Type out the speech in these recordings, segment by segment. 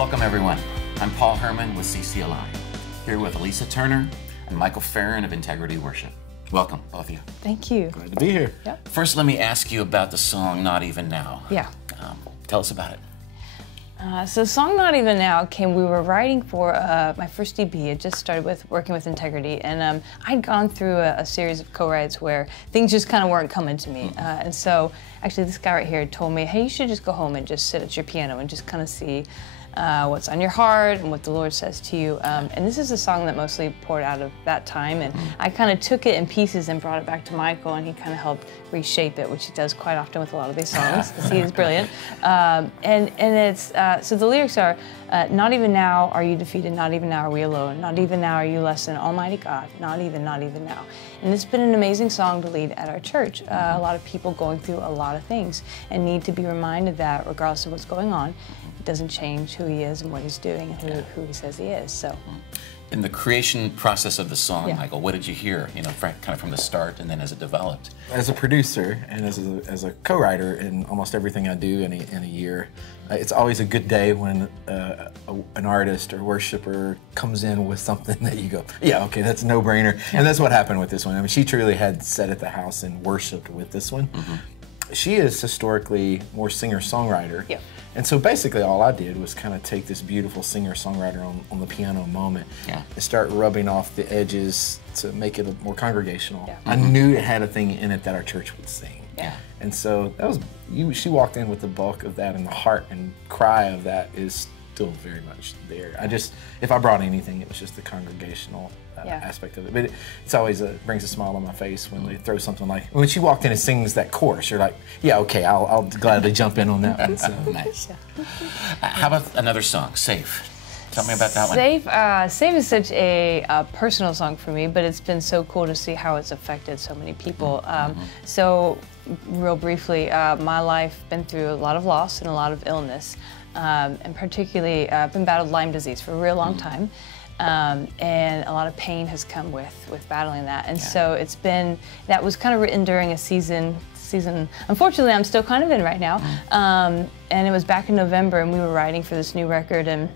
Welcome everyone. I'm Paul Herman with CCLI, here with Alisa Turner and Michael Farren of Integrity Worship. Welcome, both of you. Thank you. Glad to be here. Yep. First, let me ask you about the song Not Even Now. Yeah. Tell us about it. So song Not Even Now came, we were writing for my first EP. I just started working with Integrity, and I'd gone through a series of co-writes where things just kind of weren't coming to me. And so actually this guy right here told me, hey, you should just go home and just sit at your piano and just kind of see what's on your heart and what the Lord says to you. And this is a song that mostly poured out of that time, and I kind of took it in pieces and brought it back to Michael, and he kind of helped reshape it, which he does quite often with a lot of these songs, because he is brilliant. And it's, so the lyrics are, not even now are you defeated, not even now are we alone, not even now are you less than Almighty God, not even now. And it's been an amazing song to lead at our church. A lot of people going through a lot of things and need to be reminded that regardless of what's going on, it doesn't change who he is and what he's doing and who he says he is. So, in the creation process of the song, Yeah. Michael, what did you hear? You know, kind of from the start and then as it developed. As a producer and as a co-writer in almost everything I do in a year, it's always a good day when an artist or worshiper comes in with something that you go, yeah, okay, that's a no-brainer. And that's what happened with this one. I mean, she truly had sat at the house and worshiped with this one. She is historically more singer-songwriter. Yeah. And so basically all I did was kind of take this beautiful singer-songwriter on the piano moment and start rubbing off the edges to make it more congregational. Yeah. I knew it had a thing in it that our church would sing. Yeah. And so that was, she walked in with the bulk of that, and the heart and cry of that is still very much there. If I brought anything, it was just the congregational aspect of it. But it's always brings a smile on my face when they throw something like, when she walked in and sings that chorus, you're like, yeah, okay, I'll gladly jump in on that one. So. Nice. How about another song, Safe? Tell me about that one. Safe is such a personal song for me, but it's been so cool to see how it's affected so many people. So, real briefly, my life been through a lot of loss and a lot of illness, and particularly I've been battling Lyme disease for a real long time. And a lot of pain has come with battling that. And so it's been, that was kind of written during a season, unfortunately I'm still kind of in right now. And it was back in November, and we were writing for this new record, and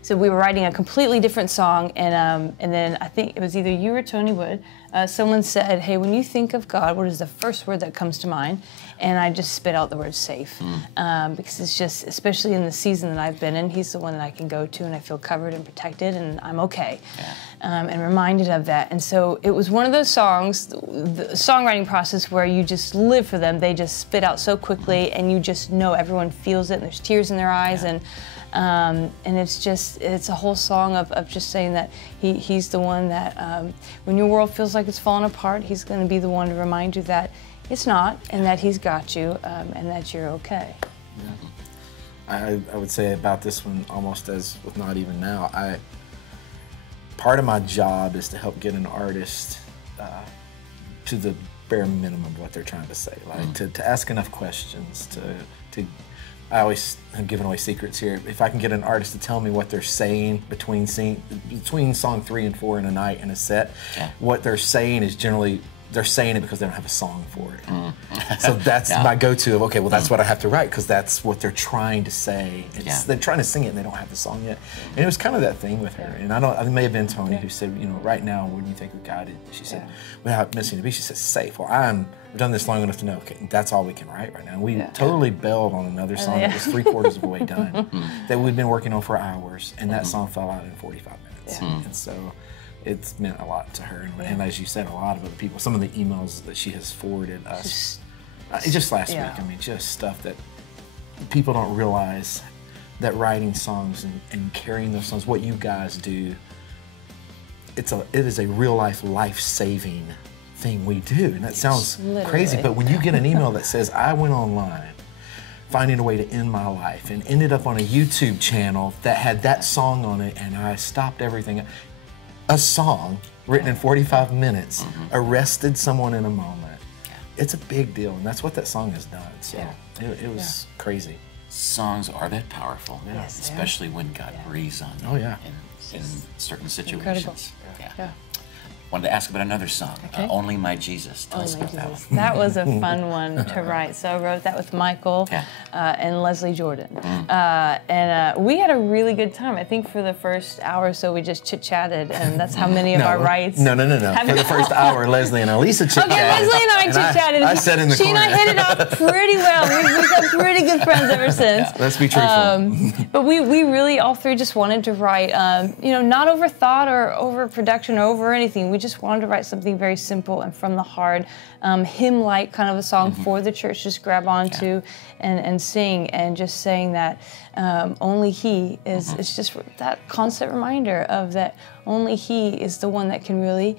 so we were writing a completely different song, and then I think it was either you or Tony Wood, someone said, hey, when you think of God, what is the first word that comes to mind? And I just spit out the word safe, because it's just, especially in the season that I've been in, he's the one that I can go to and I feel covered and protected and I'm okay, and reminded of that. And so it was one of those songs, the songwriting process where you just live for them. They just spit out so quickly, and you just know everyone feels it, and there's tears in their eyes, and it's a whole song of just saying that he's the one that when your world feels like it's falling apart, he's going to be the one to remind you that it's not, and that he's got you, and that you're okay. I would say about this one, almost as with Not Even Now, part of my job is to help get an artist to the bare minimum of what they're trying to say, like to ask enough questions, to I always am giving away secrets here. If I can get an artist to tell me what they're saying between song 3 and 4 in a night in a set, what they're saying is generally, they're saying it because they don't have a song for it. So that's my go-to of, okay, well that's what I have to write, because that's what they're trying to say. They're trying to sing it and they don't have the song yet. And it was kind of that thing with her. And it may have been Tony who said, you know, right now, when you think of God, she said, without missing a beat, she said, safe. Well, I've done this long enough to know, okay, that's all we can write right now. And we totally bailed on another song that was 3/4 of the way done, that we'd been working on for hours, and that song fell out in 45 minutes. And so it's meant a lot to her, and as you said, a lot of other people. Some of the emails that she has forwarded us, just last week, I mean, just stuff that people don't realize, that writing songs and carrying those songs, what you guys do, it is a real life-saving thing we do, and that sounds crazy, but when you get an email that says, I went online finding a way to end my life and ended up on a YouTube channel that had that song on it, and I stopped everything. A song written in 45 minutes arrested someone in a moment. It's a big deal, and that's what that song has done. So it was crazy. Songs are that powerful, especially when God breathes on them in certain situations. Incredible. wanted to ask about another song, Okay. Only My Jesus. Tell us Oh my about that Jesus. one. That was a fun one to write. So I wrote that with Michael Yeah. and Leslie Jordan. And we had a really good time. I think for the first hour or so we just chit-chatted, and that's how many of our writes. No. For the first hour, Leslie and Alisa chit-chatted. Okay, Leslie and I chit-chatted. I sat in the she corner. and I hit it off pretty well. We've become pretty good friends ever since. Let's be truthful. But we really, all three, just wanted to write, not over thought or over production or over anything. We just wanted to write something very simple and from the heart, hymn-like kind of a song for the church, just grab onto and sing, and just saying that only He is, it's just that constant reminder of that only He is the one that can really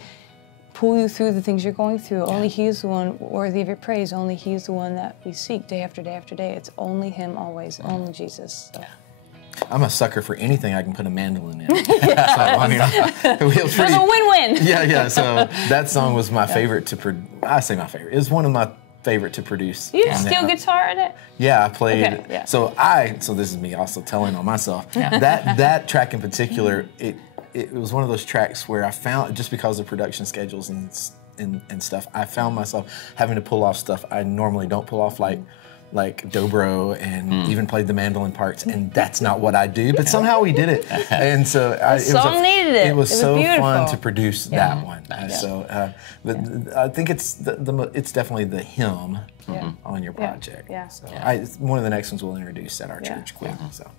pull you through the things you're going through. Only He is the one worthy of your praise. Only He is the one that we seek day after day after day. It's only Him always, only Jesus. So. I'm a sucker for anything I can put a mandolin in. So, I mean, it was pretty, a win-win. Yeah. So that song was my favorite to produce. I say my favorite. It was one of my favorite to produce. You steel guitar in it? Yeah, I played. Okay, yeah. So this is me also telling on myself. That track in particular, it was one of those tracks where I found, just because of production schedules and stuff, I found myself having to pull off stuff I normally don't pull off, like dobro, and even played the mandolin parts, and that's not what I do, but somehow we did it. And so needed it. It was so beautiful. Fun to produce that one. So I think it's it's definitely the hymn on your project. Yeah. So it's one of the next ones we'll introduce at our church quick. So.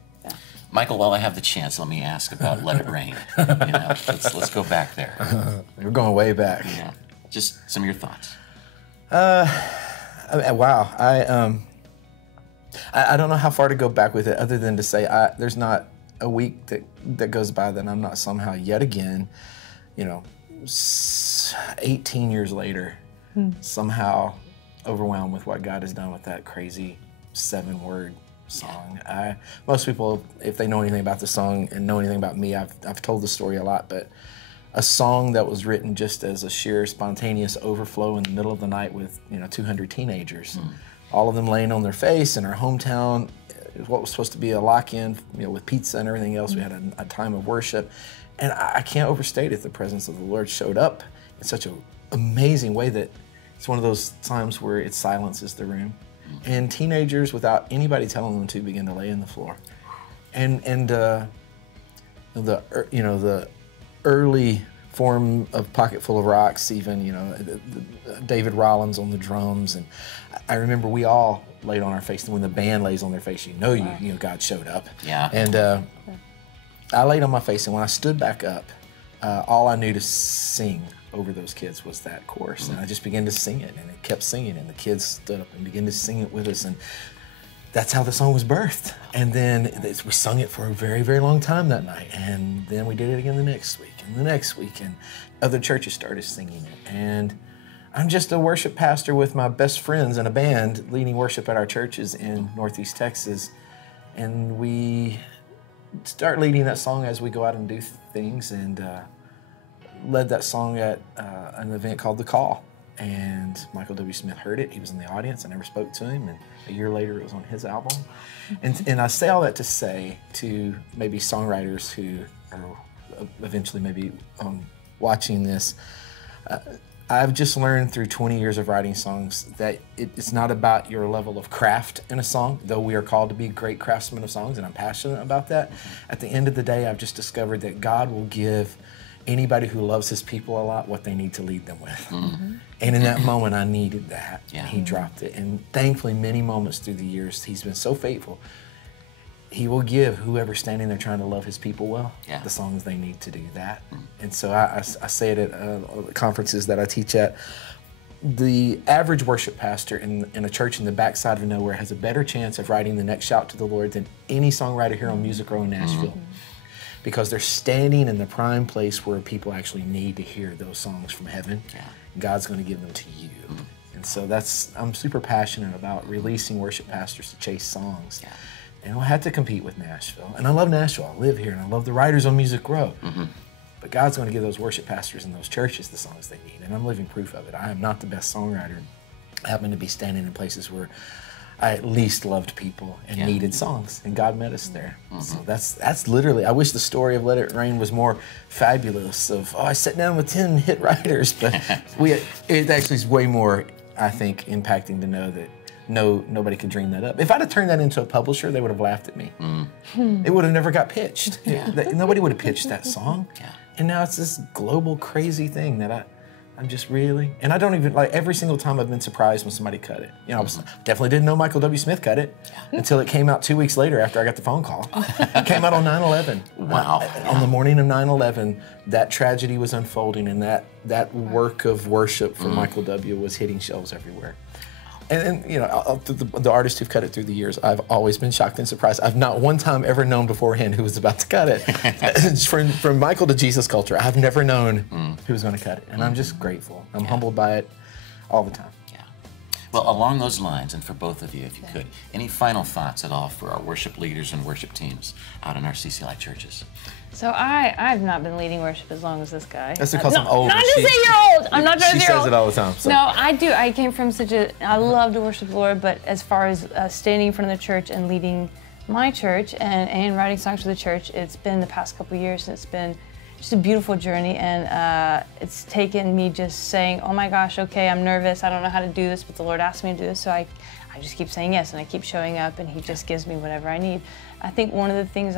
Michael, while I have the chance, let me ask about Let It Rain. Let's go back there. We're going way back. Yeah, just some of your thoughts. Wow, I don't know how far to go back with it, other than to say there's not a week that goes by that I'm not somehow yet again, 18 years later, somehow overwhelmed with what God has done with that crazy 7-word song. Most people, if they know anything about the song and know anything about me, I've told the story a lot, but a song that was written just as a sheer spontaneous overflow in the middle of the night with 200 teenagers, all of them laying on their face in our hometown. What was supposed to be a lock-in, with pizza and everything else. We had a time of worship, and I can't overstate it. The presence of the Lord showed up in such an amazing way that it's one of those times where it silences the room. And teenagers, without anybody telling them to, begin to lay on the floor. And the early form of Pocket Full of Rocks, even, David Rollins on the drums. And I remember we all laid on our face, and when the band lays on their face, God showed up. Yeah. And I laid on my face, and when I stood back up, all I knew to sing over those kids was that chorus. And I just began to sing it, and it kept singing, and the kids stood up and began to sing it with us. And that's how the song was birthed. And then we sung it for a very, very long time that night. And then we did it again the next week and the next week. And other churches started singing it. And I'm just a worship pastor with my best friends in a band leading worship at our churches in Northeast Texas. And we start leading that song as we go out and do things, and led that song at an event called The Call. And Michael W. Smith heard it. He was in the audience. I never spoke to him. And a year later, it was on his album. And I say all that to say to maybe songwriters who are eventually maybe watching this, I've just learned through 20 years of writing songs that it's not about your level of craft in a song, though we are called to be great craftsmen of songs, and I'm passionate about that. At the end of the day, I've just discovered that God will give anybody who loves His people a lot what they need to lead them with. And in that moment, I needed that. Yeah. He dropped it. And thankfully, many moments through the years, He's been so faithful. He will give whoever's standing there trying to love His people well the songs they need to do that. And so I say it at conferences that I teach at. The average worship pastor in a church in the backside of nowhere has a better chance of writing the next shout to the Lord than any songwriter here on Music Row in Nashville. Because they're standing in the prime place where people actually need to hear those songs from heaven. God's going to give them to you. And so I'm super passionate about releasing worship pastors to chase songs. And I had to compete with Nashville. And I love Nashville. I live here, and I love the writers on Music Row. But God's going to give those worship pastors in those churches the songs they need. And I'm living proof of it. I am not the best songwriter. I happen to be standing in places where I at least loved people and needed songs, and God met us there. So that's literally, I wish the story of Let It Rain was more fabulous of, oh, I sat down with 10 hit writers, but it actually is way more, I think, impacting to know that nobody could dream that up. If I'd have turned that into a publisher, they would have laughed at me. It would have never got pitched. Nobody would have pitched that song. And now it's this global crazy thing that I'm just really, and I don't even, like, every single time I've been surprised when somebody cut it. You know, I definitely didn't know Michael W. Smith cut it until it came out 2 weeks later after I got the phone call. It came out on 9/11. Wow. On the morning of 9/11, that tragedy was unfolding, and that work of worship for Michael W. was hitting shelves everywhere. And you know, the artists who've cut it through the years, I've always been shocked and surprised. I've not one time ever known beforehand who was about to cut it. From Michael to Jesus Culture, I've never known who was going to cut it. And I'm just grateful. I'm humbled by it all the time. Yeah. Well, along those lines, and for both of you, if you could, any final thoughts at all for our worship leaders and worship teams out in our CCLI churches? So I've not been leading worship as long as this guy. That's because I'm older. Not to say you're old. I'm not trying to say you're old. She says it all the time. So. No, I do. I came from I love to worship the Lord, but as far as standing in front of the church and leading my church and writing songs for the church, it's been the past couple of years, and it's been just a beautiful journey. And it's taken me just saying, oh my gosh, okay, I'm nervous. I don't know how to do this, but the Lord asked me to do this, so I just keep saying yes, and I keep showing up, and He just gives me whatever I need. I think one of the things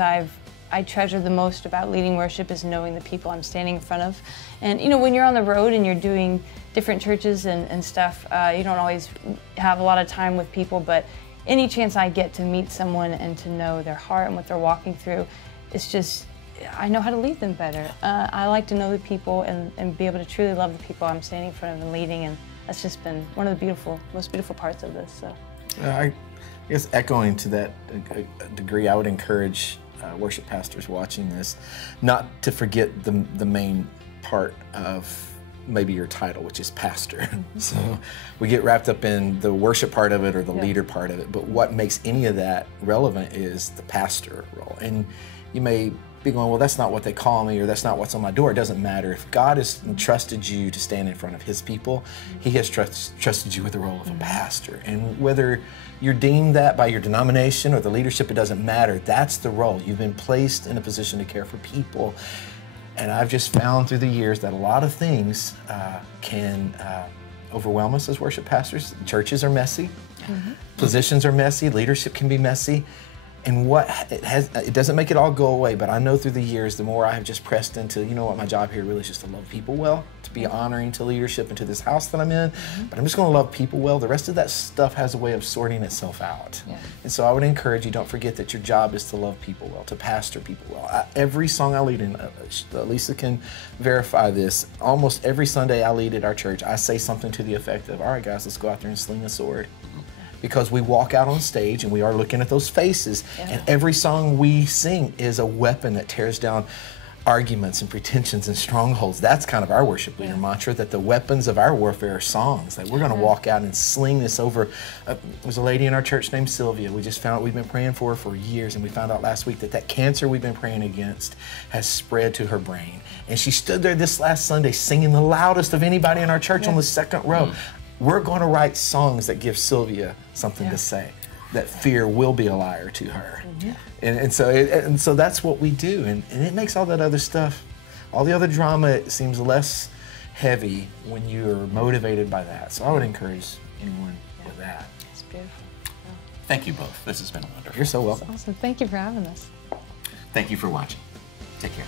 I treasure the most about leading worship is knowing the people I'm standing in front of. And you know, when you're on the road and you're doing different churches and stuff, you don't always have a lot of time with people, but any chance I get to meet someone and to know their heart and what they're walking through, it's just, I know how to lead them better. I like to know the people and be able to truly love the people I'm standing in front of and leading, and that's just been one of the most beautiful parts of this. So, I guess echoing to that degree, I would encourage worship pastors watching this not to forget the main part of maybe your title, which is pastor. So we get wrapped up in the worship part of it or the leader part of it, but what makes any of that relevant is the pastor role. And you may be going, well, that's not what they call me, or that's not what's on my door. It doesn't matter. If God has entrusted you to stand in front of His people, He has trusted you with the role of a pastor. And whether you're deemed that by your denomination or the leadership, it doesn't matter. That's the role. You've been placed in a position to care for people. And I've just found through the years that a lot of things can overwhelm us as worship pastors. Churches are messy. Positions are messy. Leadership can be messy. And it doesn't make it all go away, but I know through the years, the more I have just pressed into, you know what, my job here really is just to love people well, to be honoring to leadership and to this house that I'm in, but I'm just gonna love people well. The rest of that stuff has a way of sorting itself out. And so I would encourage you, don't forget that your job is to love people well, to pastor people well. Every song I lead in, Alisa can verify this, almost every Sunday I lead at our church, I say something to the effect of, all right guys, let's go out there and sling a sword. Because we walk out on stage and we are looking at those faces, and every song we sing is a weapon that tears down arguments and pretensions and strongholds. That's kind of our worship leader mantra, that the weapons of our warfare are songs, that we're going to walk out and sling this over. There's a lady in our church named Sylvia. We just found out, we've been praying for her for years, and we found out last week that cancer we've been praying against has spread to her brain. And she stood there this last Sunday singing the loudest of anybody in our church on the second row. We're going to write songs that give Sylvia something to say, that fear will be a liar to her. And so that's what we do. And it makes all that other stuff, all the other drama, it seems less heavy when you're motivated by that. So I would encourage anyone with that. It's beautiful. Thank you both. This has been wonderful. You're so welcome. Awesome. Thank you for having us. Thank you for watching. Take care.